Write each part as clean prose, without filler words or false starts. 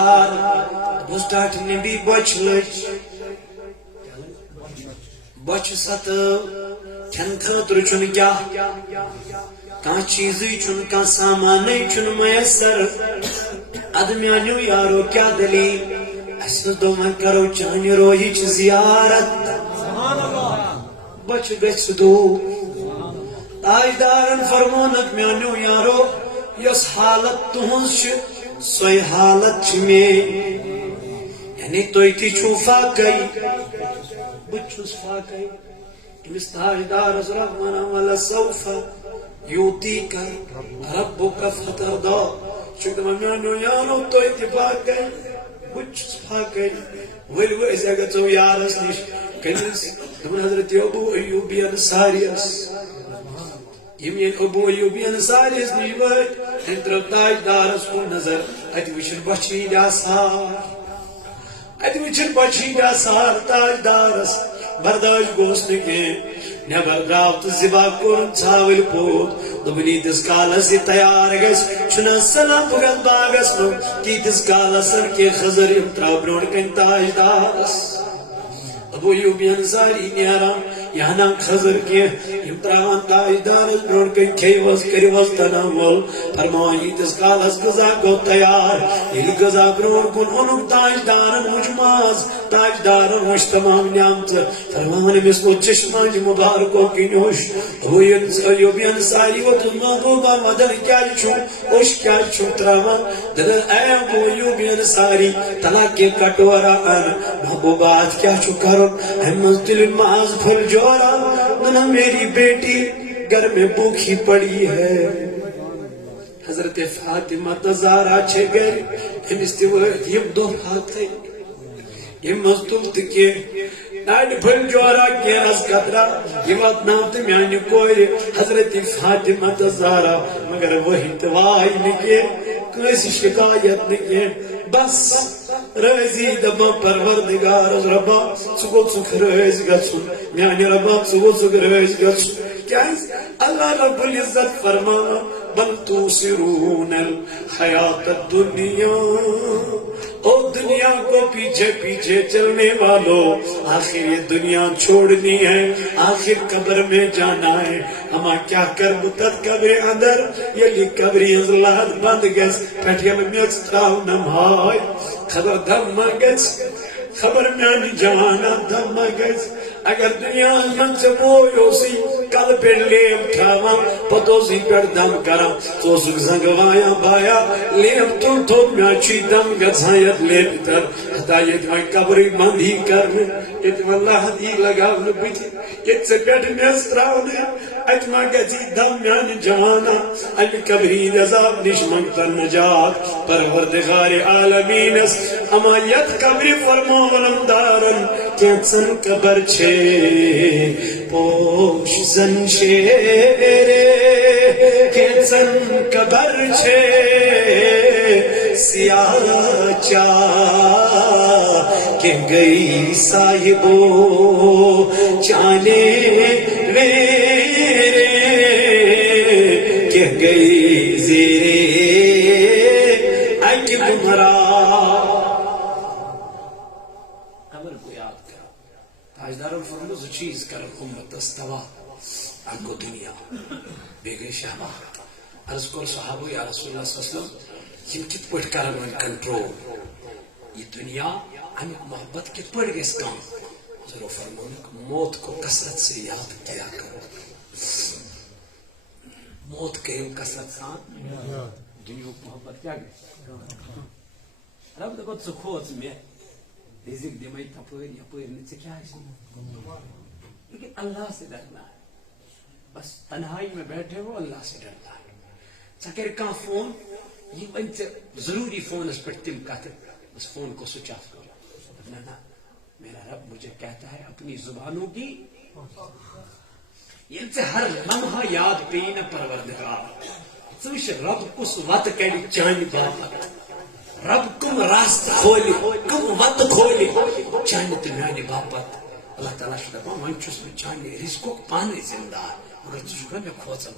بہار بس ڈاٹ نبی بچ لچ بچ ست کھن خاطر چن کیا کان چیز چن کان سامان چن میسر اد میانو یارو کیا دلیل اس دومن کرو چانی روحی چ زیارت بچ گچ دو تاجدارن فرمونت میانو یارو یس حالت تہنز سوئی حالت میں یعنی توی تی چھو فاقی بچوس فاقی امس تاجدار از رحمنا ولا سوف یوتی کا ربو کا فتردا شکر میانو یارو توی تی فاقی بچوس فاقی ولو ایزا گتو یارس نش کنس دمن حضرت ابو ایوبی انصاریس یمین ابو ایوبی انصاریس نیوٹ انتر تاجدارس کو نظر ات وچن بچی آثار ات وچن بچی آثار تاجدارس برداشت گوس نکے نبر دراو تو زبا کورن ژھاوٕلۍ پوت دوٚپنی تِس کالس یہ تیار گژھِ چھُنہ سنا بُگن باغس منٛز تیٖتِس کالس کینٛہہ خضر یِم ترٛاو برٛونٛٹھ کَنہِ تاجدارس ابو ایوب انصاری نیران یہاں خضر کے یم تراوان تاجدارس برونٹ کن کھیوس کریوس تناول فرمائی تس کالس غذا گو تیار یہ غذا برونٹ کن اونک تاجدارن مجماز تاجدارن وش تمام نعمت فرمان مس کو چشمان مبارکو کی نوش ابو ایوب انصاری و تم محبوبہ مدن کیا چھو اوش کیا چھو تراوان دل اے ابو ایوب انصاری طلاق کے کٹورا ان محبوبات کیا چھو کرو احمد دل معاذ پھل جورا منا میری بیٹی گھر میں بھوکھی پڑی ہے حضرت فاطمہ تزارا چھے گئے ہمستیوت یم دو ہاتھے یم مزدل تکے ناڑ پھل جورا کے رس قطرہ یہ وقت نام میانی کوئی حضرت فاطمہ تزارا مگر وہی توائی نکے کسی شکایت نکے بس رازی دبا پروردگار ربا سگو سک راز گچھن میانی ربا سگو سک راز گچھن کیا اللہ رب العزت فرمانا بل توسرون الحیات الدنیا او دنیا کو پیچھے پیچھے چلنے والوں آخر یہ دنیا چھوڑنی ہے آخر قبر میں جانا ہے ہما کیا کر بتت قبر اندر یہ قبری ازلات بند گس پھٹیل میچ تراؤ نمائی خبر دم مگس خبر میانی جوانا دم مگس اگر دنیا من سے مویو سی کل پہ لیب کھاوا پتو سی پر دم کرا تو سک زنگوایا بایا لیب تل تو میاچی دم گزایت لیب تر ہدایت میں قبری بند ہی کرنے اتم اللہ دی لگاو نبیتی ات سے پیٹ میز تراؤنے اتما گزی دم میانی جوانا ال قبری عذاب نشمنگتر نجات پروردگار عالمین اس اما ید قبری فرمو ولمدارن کیسن قبر چھے پوش زن شیرے کیسن قبر چھے سیاہ کہ گئی صاحبو چانے میرے کہ گئی زیرے اک گمراہ قبر کو یاد کرو تاجدار فرمو زو چیز کر امت استوا انکو دنیا بیگئی شہبہ عرض کر صحابو یا رسول اللہ صلی اللہ علیہ وسلم یم کت پٹ کرن کنٹرول یہ دنیا ہمیں محبت کت پٹ گئے اس کام ضرور فرمانے موت کو کثرت سے یاد کیا کرو موت کے کثرت سان دنیا کو محبت کیا گئے رب دکھو سکھوز میں رزق دیمائی تپر یا پرنے سے کیا ہے لیکن اللہ سے ڈرنا ہے بس تنہائی میں بیٹھے ہو اللہ سے ڈرنا ہے سکر کا فون یہ بنچ ضروری فون اس پر تم کہتے اس فون کو سوئچ آف کرو نا میرا رب مجھے کہتا ہے اپنی زبانوں کی یہ سے ہر لمحہ یاد پین پروردگار سوش رب اس وقت کہلی چانی باپت رب کم راست کھولی کم وقت کھولی چانی تمیانی باپت اللہ تعالیٰ شدہ با من چوس میں چانی رزقو پانے زندہ مگر تو شکر میں کھوچا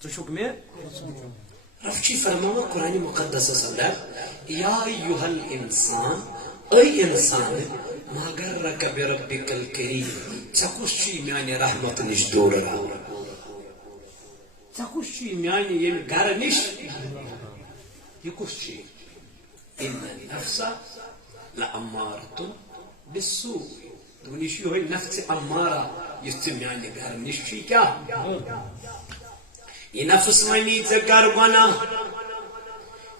تو شکر میں رفچی فرماما قرآن مقدس صلی یا ایوہ الانسان اے انسان ما غرک بربک الکریم ژےٚ چھی میانہِ رحمت نش دور راو ژےٚ چھی میانہِ ییٚمہِ گرٕ نش یہ کس چھی ان النفس لامارۃ بالسوء دون یہ ہوئی نفس امارہ یس ژےٚ میانہِ گھر نش چھی کیا یہ نفس ونی ژےٚ کر گناہ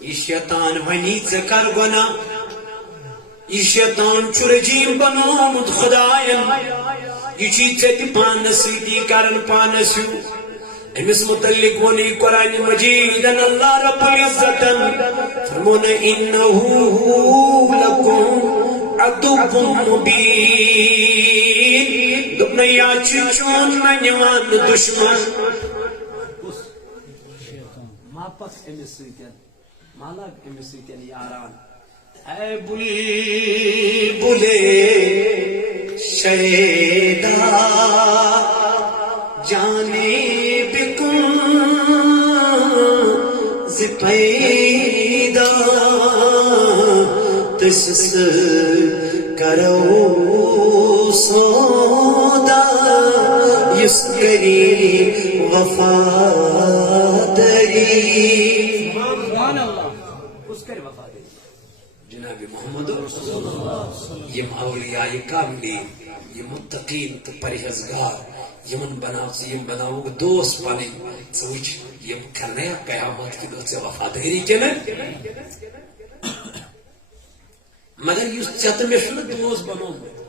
یہ شیطان ونی ژےٚ کر گناہ یہ شیطان چھ رجیم بنومت خداین یہ چھی ژےٚ تہِ پانس سۭتی کرن پانس ہیوٗ امس متعلق ونی قرآن مجید اللہ رب العزت فرمون انه لکم عدو مبین دبن یا چون منوان دشمن ما پس امس سیتن مالک امس سیتن یاران اے بلبلے شیدا جانے پیدا تسس کرو سودا یس کری وفاداری سبحان اللہ اس کر وفاداری جناب محمد رسول اللہ یم اولیاء کاملی یم متقین تو پرہیزگار یمن بناوک دوست پن سوچ یم کرنے قیامت کی دو سے وفاداری کے مگر اس ژےٚ مےٚ چھُنہٕ دوست بنومُت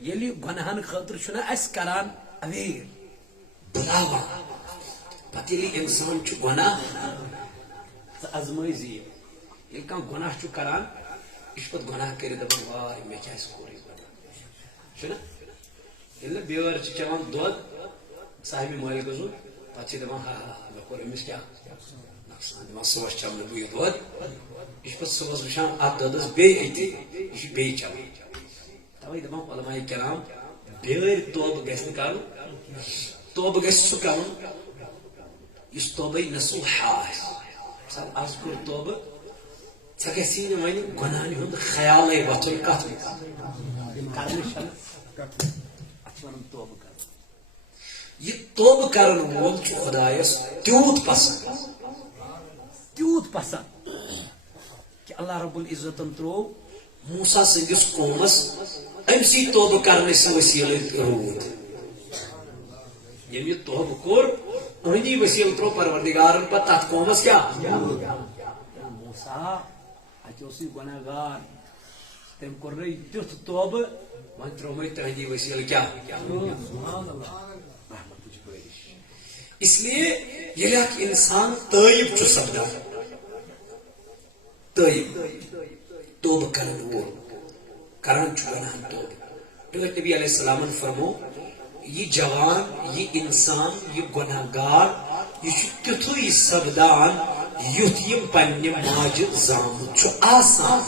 ییٚلہِ گۄناہن خٲطرٕ چھُنہ اَسہِ کران اویل بُلاوان پتہٕ ییٚلہِ اِنسان چھُ گۄناہ ژٕ ازمٲیزِ ییٚلہِ کانٛہہ گۄناہ چھُ کران یہِ چھُ پتہٕ گۄناہ کٔرِتھ دپان واے مےٚ کیازِ کوٚر یہِ گۄناہ چھُنہ ییٚلہِ نہٕ بیٛٲر چھِ چٮ۪وان دۄد صاحبِ مٲلۍ گوٚژھ پتہٕ چھِ دپان ہا مےٚ کوٚر أمِس کیٛاہ نۄقصان دپان صُبحس چٮ۪مہٕ بہٕ یہِ دۄد یہ پتہ صبح وچان ات دودس بیٚیہِ أتی یہ بیٚیہِ چٮ۪وان توے دپان علماء کرام بیٛٲرۍ توبہٕ گژھِ نہٕ کرُن توبہٕ گژھِ سُہ کرُن یُس توبے نصوحہ آسہِ مثال آز کوٚر توبہٕ ژےٚ گژھی نہٕ وۄنۍ گۄناہن ہُنٛد خیالے وۄتھُن کتھ وِزِ کرنہٕ چھنہٕ اتھ چھِ ونان توبہٕ کرُن یہ توبہٕ کرن وول چھُ خدایس تیوٗت پسند کہ اللہ رب العزتن ترو موسیٰ سندس قومس امسی توبہ کرنے سے وسیل رود یم یہ توبہ کور اہنی وسیل ترو پروردگارن پتہ تات قومس کیا موسیٰ اچوسی گناہ گار تم کور تیت توبہ ون ترو میں تہندی وسیل کیا اس لیے یہ انسان طیب چھ سپدان طیب توبہ کرن وول کران چھ گناہن توبہ نبی علیہ السلام فرمو یہ جوان یہ انسان یہ گناہ گار یہ تیتھوے سپدان یُتھ یم پننہ ماجہ زامت چھ آسان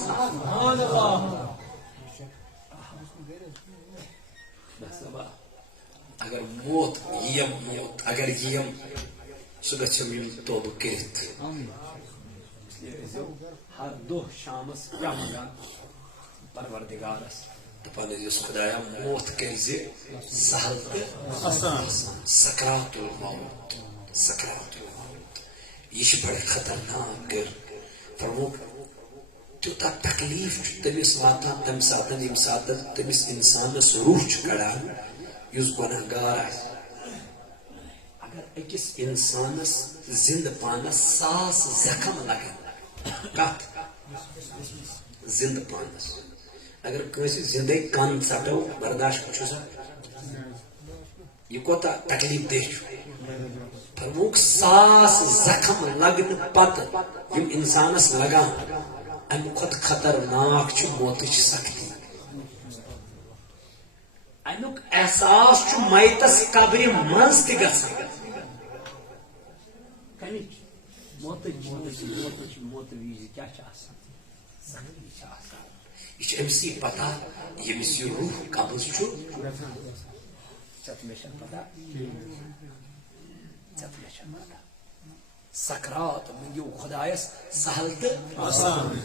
اگر موت اگر یم سہ گژھم یم توبہ کرتھ ہر دہ شامس کیا منگان پروردگارس دپان یس خدایا موت کرزِ سہل تہ سکرات الموت یہ بڑے خطرناک فرمو تیوتاہ تکلیف تمس واتان تمہ سات یم سات تمس انسانس روح کڑان یس گناہ گار آسہِ اگر اکس انسانس زندہ پانس 100 زخم لگن کت زندہ پانس اگر کنس زندے کن ژٹو برداشت چھُسا یہ کوتاہ تکلیف دہ فرموک 100 زخم لگن پتہ یم انسانس لگان امہ کھت خطرناک چھ موتچ سختی امیک احساس چھ میتس قبر مز تہ گژھان موت وز کیا سختی یہ امسی پتہ یمس یہ روح قبض پتہ سکرات منگیو خدایس سہل تو آسان.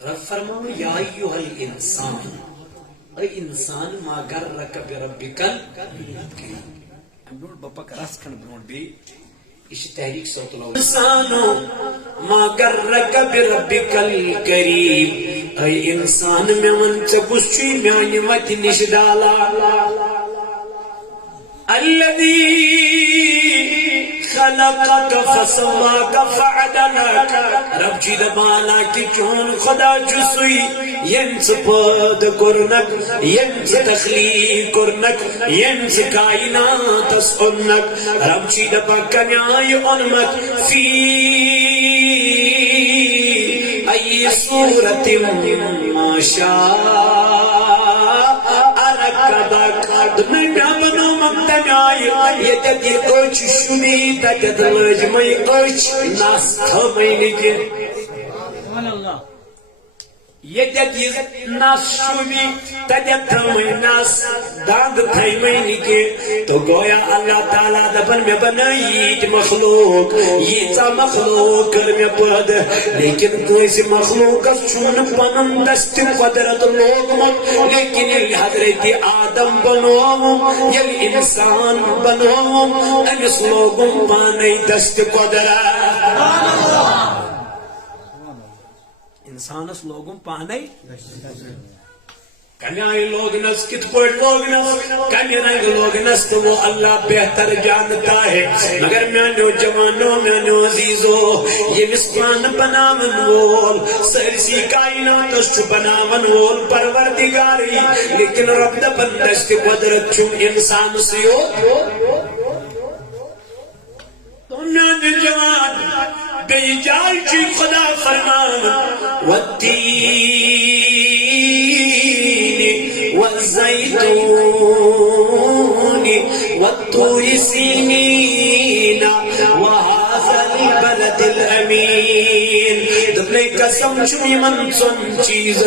رب فرماو یا ایوہ الانسان اے انسان ما غرک بربک ام برونٹ بپک رس کھن برونٹ بی اس تحریک صوت اللہ انسانو ما غرک بربک الکریم اے انسان میں من چکشی میانی وقت نش ڈالا الذي خلقك فسواك فعدلك رب جی دبانا کی چون خدا جسوی ینس پد کرنک ینس تخلیق کرنک ینس کائنات اسنک رب جی دبا کنیائی انمک فی ای صورت ما شاء میں بنو مقتنائی یہ تدیر اچ شمی تدیر لجمائی اچ ناس تھمینی کی یہ تدیر ناس شمی تدیر تھمینی ناس داند تھمینی کی تو گویا اللہ تعالیٰ دبن میں بنائیت مخلوق یہ تا مخلوق کر میں پد لیکن کوئی مخلوق چون پنن دست قدرت لوگ مت لیکن حضرت آدم بنو یل انسان بنو انس لوگوں پانے دست قدرت انسانس لوگوں پانے کنیائی لوگ نس کت پڑ لوگ نس کنی رنگ لوگ نس تو وہ اللہ بہتر جانتا ہے مگر میانو جوانو میانو عزیزو یہ مسپان بناون وول سرسی کائنات اس بناون وول پروردگاری لیکن رب دا بندست قدرت چون انسان سیو تو میان جوان بے جال چی خدا فرمان والتین والزيتون والطور سينين وهذا البلد الأمين دبلي قسم شمي من صن چیز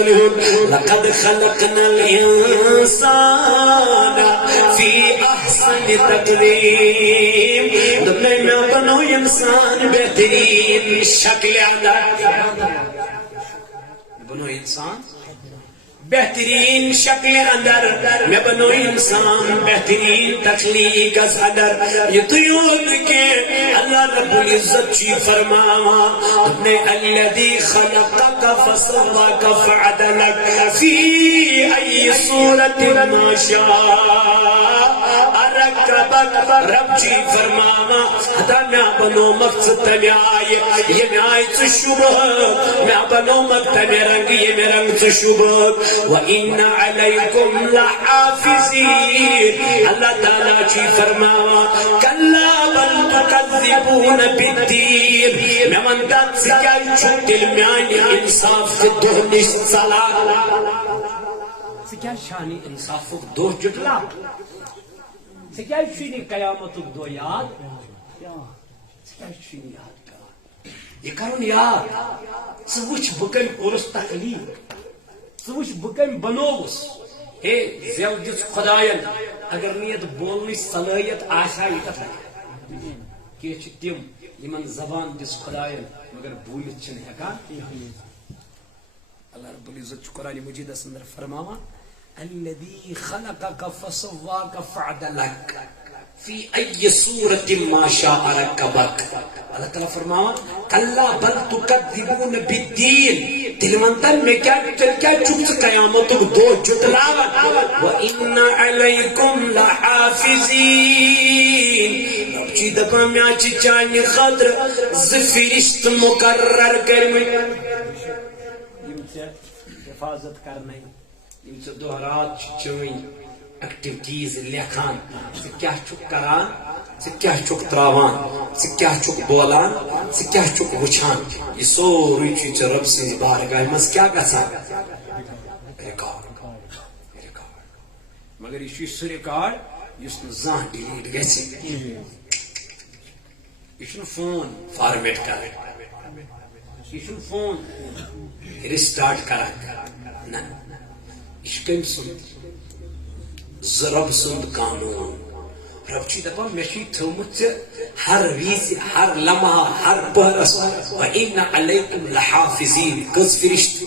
لقد خلقنا الإنسان في أحسن تقويم دبلي میں بنو انسان بہترین شکل اندر بنو انسان بہترین شکل اندر میں بنو انسان بہترین تخلیق از اندر یہ دیون کے اللہ رب العزت چی فرماوا اپنے الذی خلقک فسواک فعدلک فی ای صورت ما شاء رکبک رب جی فرماوا حدا میں بنو مقصد میں آئے یہ میں آئے شبہ میں بنو مقصد میں رنگ یہ میں رنگ شبہ وَإِنَّ عَلَيْكُمْ لَحَافِظِينَ اللہ تعالیٰ چی فرماوا کَلَّا بَلْ تُكَذِّبُونَ بِالدِّينِ میں مندت سکائی چھوٹل میانی انصاف سے دہنش صلاح سکائی شانی انصاف سے دہ جٹلا سکائی شانی قیامت دو یاد سکائی شانی یاد کرا یہ کرن یاد سوچ بکن پورس تکلیف سوچ بکن بنوس ہے زیو جس خدایان اگر نیت بولنی صلاحیت آشا یہ کتا کہ تم یمن زبان دس خدایان مگر بولت چھن ہکان اللہ رب العزت قرآن مجید اندر فرماوا الذي خلقك فسواك فعدلك في اي صورة ما شاء ركبك اللہ تعالیٰ فرماوا کلا بل تکذبون بالدین دلمندر میں کیا چکس قیامت دو جتلاوا وَإِنَّ عَلَيْكُمْ لَحَافِظِينَ رب چی دبا میں آچی چانی خطر زفرشت مقرر کرمی یم سے حفاظت کرنے یم سے دہرات چوئیں ایکٹیویٹیز لکھان سے کیا چک کران سے کیا چک تراوان سے کیا چک بولان سے کیا چک وچھان یہ سوری چیز رب سے بارگاہ مز کیا گسان ریکارڈ مگر یہ چیز ریکارڈ اس زان ڈیلیٹ گسی یہ فون فارمیٹ کر یہ فون ریسٹارٹ کرا یہ کم سن رب سند قانون رب چھ دپان مے چھ تھومت ہر ویز ہر لمحہ ہر پہرس وَإِنَّ عَلَيْكُمْ لَحَافِظِينَ کٔژ فرشت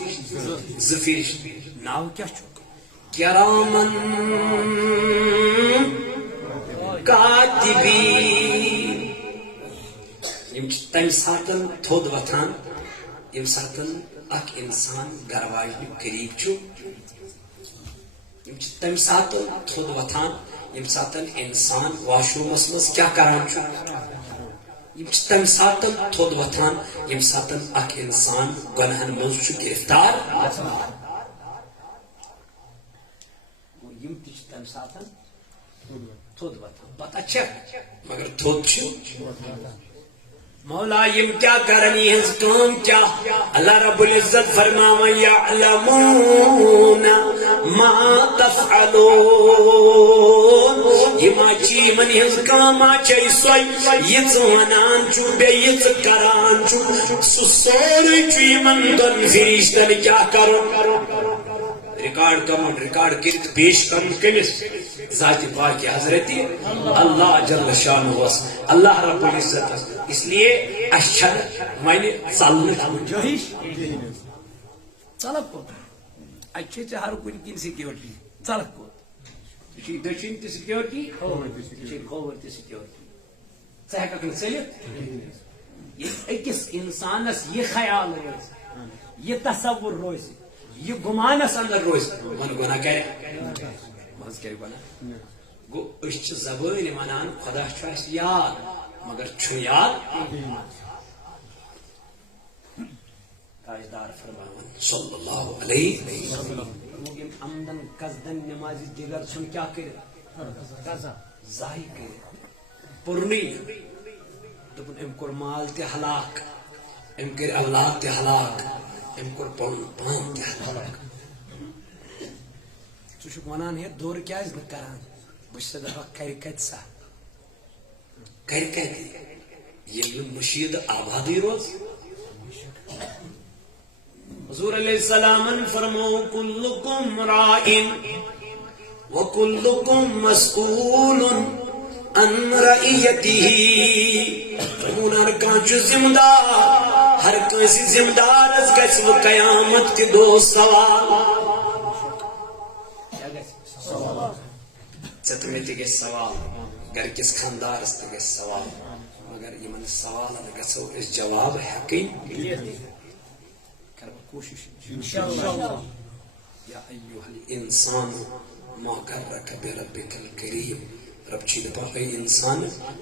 زٕ فرشت ناو کیا چھُ کِرامن کاتبین یم چھ تمہِ ساتن تھوٚد وتھان یم ساتن اکھ انسان گھر واجنہِ قریب چھُ یم چھ تمہِ ساتن تھوٚد وتھان یم ساتن انسان واش رومس منٛز کیا کران چھُ یم چھ تمہِ ساتن تھوٚد وتھان یم ساتن اکھ انسان گۄنہن منٛز چھُ گرفتار یم تہِ چھ تمہِ ساتن تھوٚد وتھان پتہ چھےٚ مگر تھوٚد چھُ مولا یم کیا کرن یہ کام کیا اللہ رب العزت فرماوان یعلمون ما تفعلون یما چی من ہز کام چی سوئی یت ونان چو بے یت کران چو سو سوری چی من دن فرشتن کیا کرو ریکارڈ کرن ریکارڈ کرت پیش کرن کمس ذات پاک حضرت اللہ جل شانہ اللہ رب العزت اس لیے اشد میں نے جوہش ثلب کوت اچھے سے ہر کن کن سیکورٹی ثلب کوت دچن تہ سیکورٹی کھوور تہ سیکورٹی ژٕ ہیککھ نہٕ ژٔلِتھ ییٚلہِ أکِس انسانس یہ خیال روز یہ تصور روز یہ گمانس اندر روز من گناہ کرِ مز کرِ گناہ گو أسۍ چھِ زبٲنۍ ونان خدا چھُ اَسہِ یاد مگر چھُ یاد تاجدار فرماوان صلی اللہ علیہ وسلم یم عمدن قصدن نماز دیگر چھُن کیا کٔرِتھ ضایع کٔرِتھ پُرنٕے دوٚپُن أمۍ کوٚر مال تہِ ہلاک أمۍ کٔرۍ اولاد تہِ ہلاک أمۍ کوٚر پنُن پان تہِ ہلاک ژٕ چھُکھ ونان ہے دورٕ کیازِ نہٕ کران بہٕ چھُس دپان کرِ کتہِ سا کرِ کتہِ ییٚلہِ نہٕ مشیٖد آبادٕے روز حضور علیہ السلام فرمو کلکم رائن وکلکم مسئول عن رعیتہ فرمون ہر کانچ ذمہ دار ہر کانسی ذمہ دار اس گژھِ قیامت کے دو سوال ژےٚ تہٕ مےٚ تہِ گژھِ سوال گھر کس خاندارس تہِ گژھِ سوال مگر یمن سوالن گژھو أسۍ جواب ہیٚکٕنۍ کوشش انشاءاللہ یا ایوہ الانسان ما غرک بربک الکریم رب چھ دپان اے انسان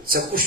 ژےٚ کُس